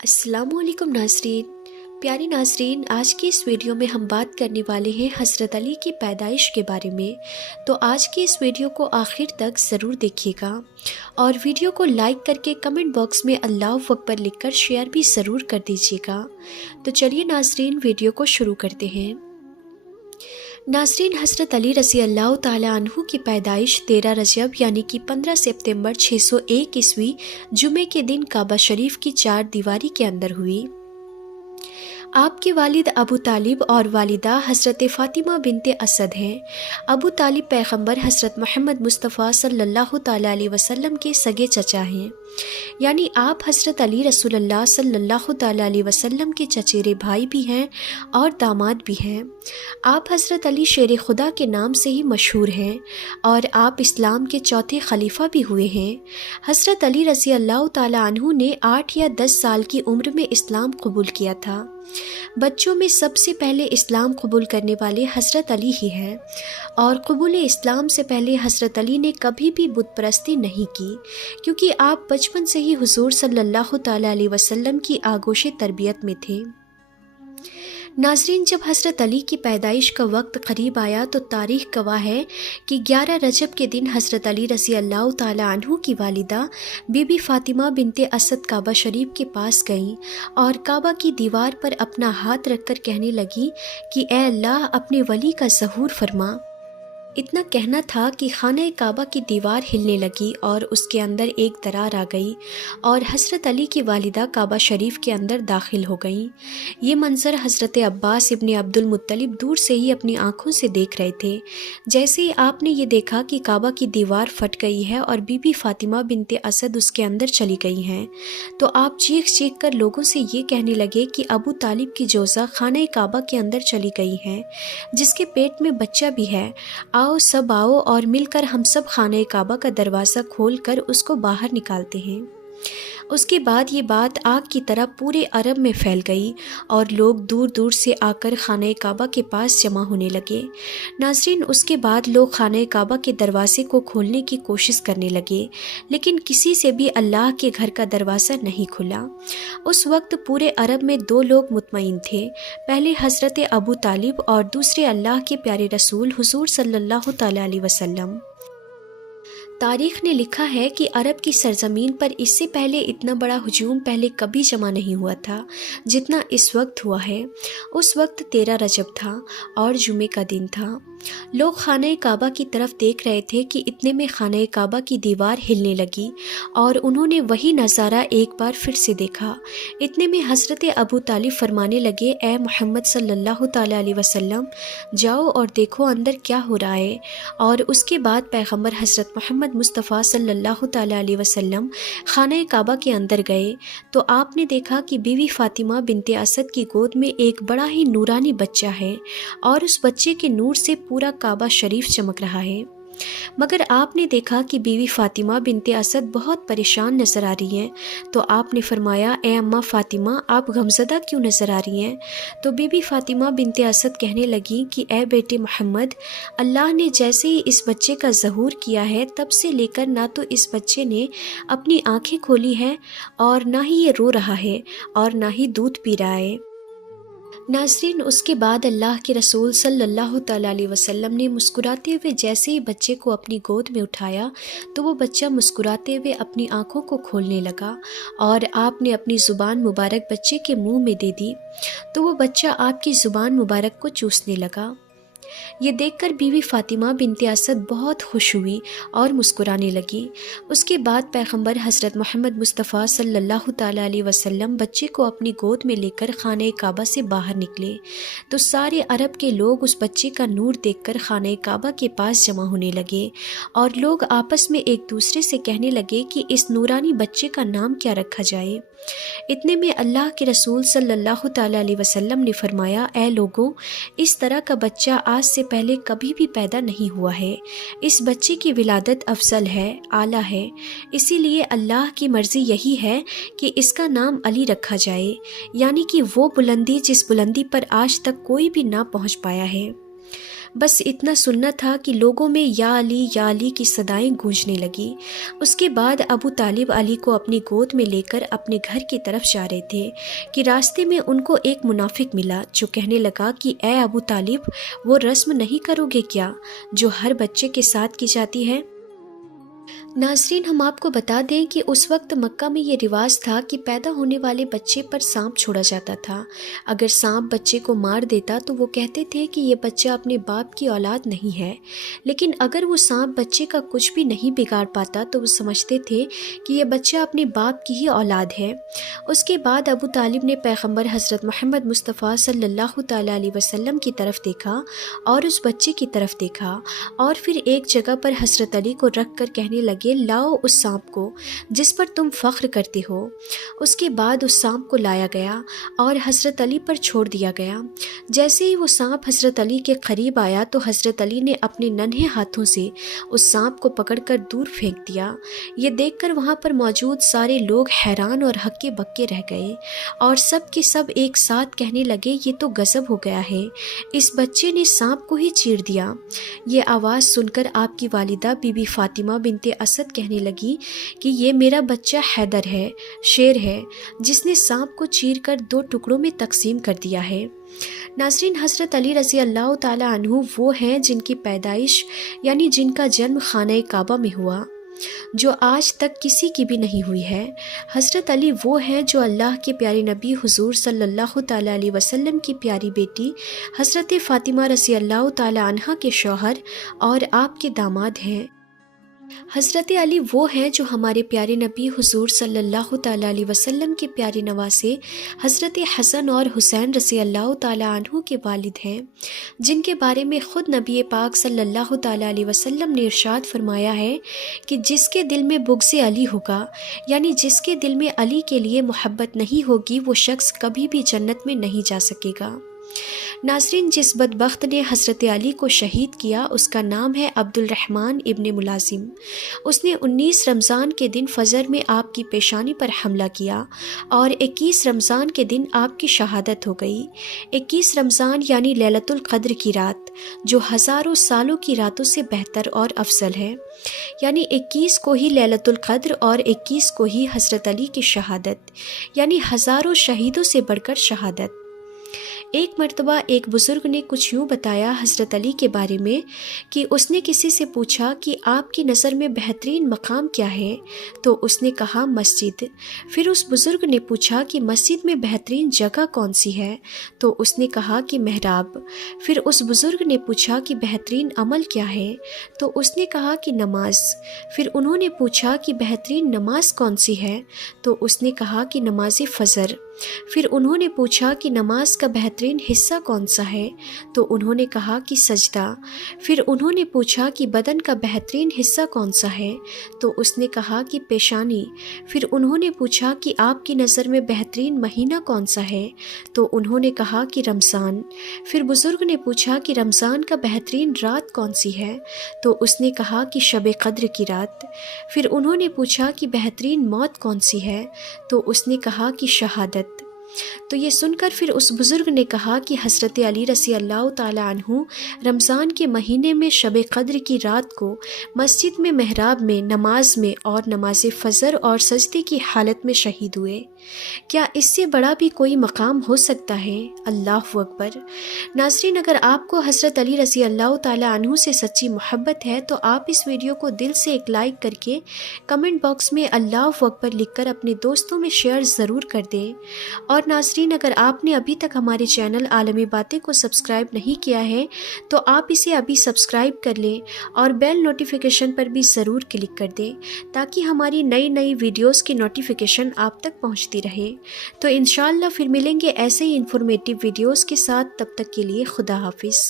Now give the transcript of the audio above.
अस्सलाम वालेकुम नाज़रीन। प्यारे नाज़रीन, आज की इस वीडियो में हम बात करने वाले हैं हज़रत अली की पैदाइश के बारे में। तो आज की इस वीडियो को आखिर तक ज़रूर देखिएगा और वीडियो को लाइक करके कमेंट बॉक्स में अल्लाहु अकबर लिखकर शेयर भी ज़रूर कर दीजिएगा। तो चलिए नाज़रीन, वीडियो को शुरू करते हैं। नाज़रीन, हज़रत अली रज़ी अल्लाह ताला अन्हु की पैदाइश 13 रजब यानी कि 15 सितंबर 601 ईस्वी जुमे के दिन काबा शरीफ की चार दीवारी के अंदर हुई। आपके वालिद अबू तालिब और वालिदा हज़रत फ़ातिमा बिनते असद हैं। अबू तालिब पैगम्बर हज़रत मोहम्मद मुस्तफ़ा सल्लल्लाहु ताला अलैहि वसल्लम के सगे चचा हैं, यानी आप हज़रत अली रसूलुल्लाह सल्लल्लाहु ताला अलैहि वसल्लम के चचेरे भाई भी हैं और दामाद भी हैं। आप हज़रत अली शेर खुदा के नाम से ही मशहूर हैं और आप इस्लाम के चौथे खलीफा भी हुए हैं। हज़रत अली रज़ी अल्लाह ताला अन्हु ने 8 या 10 साल की उम्र में इस्लाम कबूल किया था। बच्चों में सबसे पहले इस्लाम कबूल करने वाले हज़रत अली ही हैं और कबूल इस्लाम से पहले हज़रत अली ने कभी भी बुत परस्ती नहीं की, क्योंकि आप बचपन से ही हुजूर सल्लल्लाहु ताला अलैहि वसल्लम की आगोश तरबियत में थे। नाज़रीन, जब हज़रत अली की पैदाइश का वक्त करीब आया तो तारीख़ गवाह है कि 11 रजब के दिन हज़रत अली रज़ी अल्लाह ताला अन्हु की वालिदा बीबी फ़ातिमा बिनते असद काबा शरीफ के पास गईं और काबा की दीवार पर अपना हाथ रखकर कहने लगी कि ए अल्लाह, अपने वली का ज़हूर फरमा। इतना कहना था कि खाने काबा की दीवार हिलने लगी और उसके अंदर एक दरार आ गई और हज़रत अली की वालिदा काबा शरीफ के अंदर दाखिल हो गईं। ये मंज़र हज़रत अब्बास इब्ने अब्दुल मुत्तलिब दूर से ही अपनी आँखों से देख रहे थे। जैसे ही आपने ये देखा कि काबा की दीवार फट गई है और बीबी फ़ातिमा बिनते असद उसके अंदर चली गई हैं, तो आप चीख चीख कर लोगों से ये कहने लगे कि अबू तालिब की जोज़ा खाने काबा के अंदर चली गई हैं, जिसके पेट में बच्चा भी है। आओ सब आओ और मिलकर हम सब खाने काबा का दरवाज़ा खोल कर उसको बाहर निकालते हैं। उसके बाद ये बात आग की तरह पूरे अरब में फैल गई और लोग दूर दूर से आकर खाने काबा के पास जमा होने लगे। नाज़रीन, उसके बाद लोग खाने काबा के दरवाज़े को खोलने की कोशिश करने लगे, लेकिन किसी से भी अल्लाह के घर का दरवाज़ा नहीं खुला। उस वक्त पूरे अरब में 2 लोग मुतमईन थे, पहले हज़रत अबू तालिब और दूसरे अल्लाह के प्यारे रसूल हुजूर सल्लल्लाहु ताला अलैहि वसल्लम। तारीख़ ने लिखा है कि अरब की सरज़मीन पर इससे पहले इतना बड़ा हुजूम पहले कभी जमा नहीं हुआ था जितना इस वक्त हुआ है। उस वक्त 13 रजब था और जुमे का दिन था। लोग खाने काबा की तरफ देख रहे थे कि इतने में खाने काबा की दीवार हिलने लगी और उन्होंने वही नज़ारा एक बार फिर से देखा। इतने में हज़रत अबू तालिब फरमाने लगे, ए मोहम्मद सल्लल्लाहु ताला अलैहि वसल्लम, जाओ और देखो अंदर क्या हो रहा है। और उसके बाद पैगम्बर हज़रत मोहम्मद मुस्तफ़ा सल्लल्लाहु ताला अलैहि वसल्लम खाने काबा के अंदर गए तो आपने देखा कि बीवी फ़ातिमा बिनते असद की गोद में एक बड़ा ही नूरानी बच्चा है और उस बच्चे के नूर से पूरा काबा शरीफ चमक रहा है। मगर आपने देखा कि बीवी फ़ातिमा बिनते असद बहुत परेशान नज़र आ रही हैं, तो आपने फरमाया, ए अम्मा फ़ातिमा, आप गमज़दा क्यों नज़र आ रही हैं? तो बीवी फ़ातिमा बिनते असद कहने लगी कि ए बेटे मोहम्मद, अल्लाह ने जैसे ही इस बच्चे का ज़हूर किया है तब से लेकर ना तो इस बच्चे ने अपनी आँखें खोली हैं और ना ही ये रो रहा है और ना ही दूध पी रहा है। नाज़रीन, उसके बाद अल्लाह के रसूल सल्लल्लाहु ताला अलैहि वसल्लम ने मुस्कुराते हुए जैसे ही बच्चे को अपनी गोद में उठाया तो वो बच्चा मुस्कुराते हुए अपनी आँखों को खोलने लगा और आपने अपनी ज़ुबान मुबारक बच्चे के मुंह में दे दी तो वो बच्चा आपकी ज़ुबान मुबारक को चूसने लगा। ये देखकर बीवी फ़ातिमा बिनते असद बहुत खुश हुई और मुस्कुराने लगी। उसके बाद पैगम्बर हज़रत मोहम्मद मुस्तफ़ा सल्लल्लाहु ताला अलैहि वसल्लम बच्चे को अपनी गोद में लेकर खाने काबा से बाहर निकले तो सारे अरब के लोग उस बच्चे का नूर देखकर खाने काबा के पास जमा होने लगे और लोग आपस में एक दूसरे से कहने लगे कि इस नूरानी बच्चे का नाम क्या रखा जाए। इतने में अल्लाह के रसूल सल्लल्लाहु ताला अलैहि वसल्लम ने फरमाया, ए लोगों, इस तरह का बच्चा आज से पहले कभी भी पैदा नहीं हुआ है। इस बच्चे की विलादत अफजल है, आला है, इसीलिए अल्लाह की मर्ज़ी यही है कि इसका नाम अली रखा जाए, यानी कि वो बुलंदी जिस बुलंदी पर आज तक कोई भी ना पहुंच पाया है। بس اتنا سننا تھا کہ لوگوں میں یا علی کی صدائیں گونجنے لگی۔ اس کے بعد ابو طالب علی کو اپنی گود میں لے کر اپنے گھر کی طرف جا رہے تھے کہ راستے میں ان کو ایک منافق ملا جو کہنے لگا کہ اے ابو طالب، وہ رسم نہیں کرو گے کیا جو ہر بچے کے ساتھ کی جاتی ہے؟ ناظرین، ہم آپ کو بتا دیں کہ اس وقت مکہ میں یہ رواج تھا کہ پیدا ہونے والے بچے پر سانپ چھوڑا جاتا تھا۔ اگر سانپ بچے کو مار دیتا تو وہ کہتے تھے کہ یہ بچہ اپنے باپ کی اولاد نہیں ہے، لیکن اگر وہ سانپ بچے کا کچھ بھی نہیں بگاڑ پاتا تو وہ سمجھتے تھے کہ یہ بچہ اپنے باپ کی ہی اولاد ہے۔ اس کے بعد ابو طالب نے پیغمبر حضرت محمد مصطفیٰ صلی اللہ تعالیٰ علیہ وسلم کی طرف دیکھا اور اس بچے کی طرف دیکھا، اور پھر ایک جگہ پر حضرت علی کو رکھ کر کہنے لگے، لاؤ اس سانپ کو جس پر تم فخر کرتے ہو۔ اس کے بعد اس سانپ کو لایا گیا اور حضرت علی پر چھوڑ دیا گیا۔ جیسے ہی وہ سانپ حضرت علی کے قریب آیا تو حضرت علی نے اپنے ننھے ہاتھوں سے اس سانپ کو پکڑ کر دور پھینک دیا۔ یہ دیکھ کر وہاں پر موجود سارے لوگ حیران اور ہکے بکے رہ گئے، اور سب کے سب ایک ساتھ کہنے لگے، یہ تو غضب ہو گیا ہے، اس بچے نے سانپ کو ہی چیر دیا۔ یہ آواز سن کر آپ کی والدہ بی بی فاطمہ بنت اسد کہنے لگی کہ یہ میرا بچہ حیدر ہے، شیر ہے، جس نے سانپ کو چیر کر 2 ٹکڑوں میں تقسیم کر دیا ہے۔ ناظرین، حضرت علی رضی اللہ تعالی عنہ وہ ہیں جن کی پیدائش یعنی جن کا جنم خانہ کعبہ میں ہوا، جو آج تک کسی کی بھی نہیں ہوئی ہے۔ حضرت علی وہ ہیں جو اللہ کے پیارے نبی حضور صلی اللہ تعالیٰ علیہ وسلم کی پیاری بیٹی حضرت فاطمہ رضی اللہ تعالیٰ عنہا کے شوہر اور آپ کے داماد ہیں۔ حضرت علی وہ ہیں جو ہمارے پیارے نبی حضور صلی اللہ تعالیٰ علیہ وسلم کے پیارے نواسے حضرت حسن اور حسین رضی اللہ تعالیٰ عنہ کے والد ہیں، جن کے بارے میں خود نبی پاک صلی اللہ تعالیٰ علیہ وسلم نے ارشاد فرمایا ہے کہ جس کے دل میں بغض علی ہوگا، یعنی جس کے دل میں علی کے لیے محبت نہیں ہوگی، وہ شخص کبھی بھی جنت میں نہیں جا سکے گا۔ ناظرین، جس بدبخت نے حضرت علی کو شہید کیا اس کا نام ہے عبد الرحمن ابن ملازم۔ اس نے 19 رمضان کے دن فجر میں آپ کی پیشانی پر حملہ کیا اور 21 رمضان کے دن آپ کی شہادت ہو گئی۔ 21 رمضان یعنی لیلۃ القدر کی رات، جو ہزاروں سالوں کی راتوں سے بہتر اور افضل ہے، یعنی 21 کو ہی لیلۃ القدر اور 21 کو ہی حضرت علی کی شہادت، یعنی ہزاروں شہیدوں سے بڑھ کر شہادت۔ ایک مرتبہ ایک بزرگ نے کچھ یوں بتایا حضرت علی کے بارے میں کہ اس نے کسی سے پوچھا کہ آپ کی نظر میں بہترین مقام کیا ہے؟ تو اس نے کہا مسجد۔ پھر اس بزرگ نے پوچھا کہ مسجد میں بہترین جگہ کون سی ہے؟ تو اس نے کہا کہ محراب۔ پھر اس بزرگ نے پوچھا کہ بہترین عمل کیا ہے؟ تو اس نے کہا کہ نماز۔ پھر انہوں نے پوچھا کہ بہترین نماز کون سی ہے؟ تو اس نے کہا کہ نماز فجر۔ پھر انہوں نے پوچھا کہ نماز کا بہترین حصہ کون سا ہے؟ تو انہوں نے کہا کہ سجدہ۔ پھر انہوں نے پوچھا کہ بدن کا بہترین حصہ کون سا ہے؟ تو اس نے کہا کہ پیشانی۔ پھر انہوں نے پوچھا کہ آپ کی نظر میں بہترین مہینہ کون سا ہے؟ تو انہوں نے کہا کہ رمضان۔ پھر بزرگ نے پوچھا کہ رمضان کا بہترین رات کون سی ہے؟ تو اس نے کہا کہ شب قدر کی رات۔ پھر انہوں نے پوچھا کہ بہترین موت کون سی ہے؟ تو اس نے کہا کہ شہادت۔ تو یہ سن کر پھر اس بزرگ نے کہا کہ حضرت علی رضی اللہ تعالی عنہ رمضان کے مہینے میں شب قدر کی رات کو مسجد میں محراب میں نماز میں اور نماز فجر اور سجدے کی حالت میں شہید ہوئے۔ کیا اس سے بڑا بھی کوئی مقام ہو سکتا ہے؟ اللہ اکبر۔ ناظرین، اگر آپ کو حضرت علی رضی اللہ تعالی عنہ سے سچی محبت ہے تو آپ اس ویڈیو کو دل سے ایک لائک کر کے کمنٹ باکس میں اللہ اکبر لکھ کر اپنے دوستوں میں شیئر ضرور کر دیں۔ اور ناظرین، اگر آپ نے ابھی تک ہمارے چینل عالمی باتیں کو سبسکرائب نہیں کیا ہے تو آپ اسے ابھی سبسکرائب کر لیں اور بیل نوٹیفیکیشن پر بھی ضرور کلک کر دیں تاکہ ہماری نئی ویڈیوز کی نوٹیفیکیشن آپ تک پہنچتی رہے۔ تو انشاءاللہ پھر ملیں گے ایسے ہی انفارمیٹیو ویڈیوز کے ساتھ، تب تک کے لیے خدا حافظ۔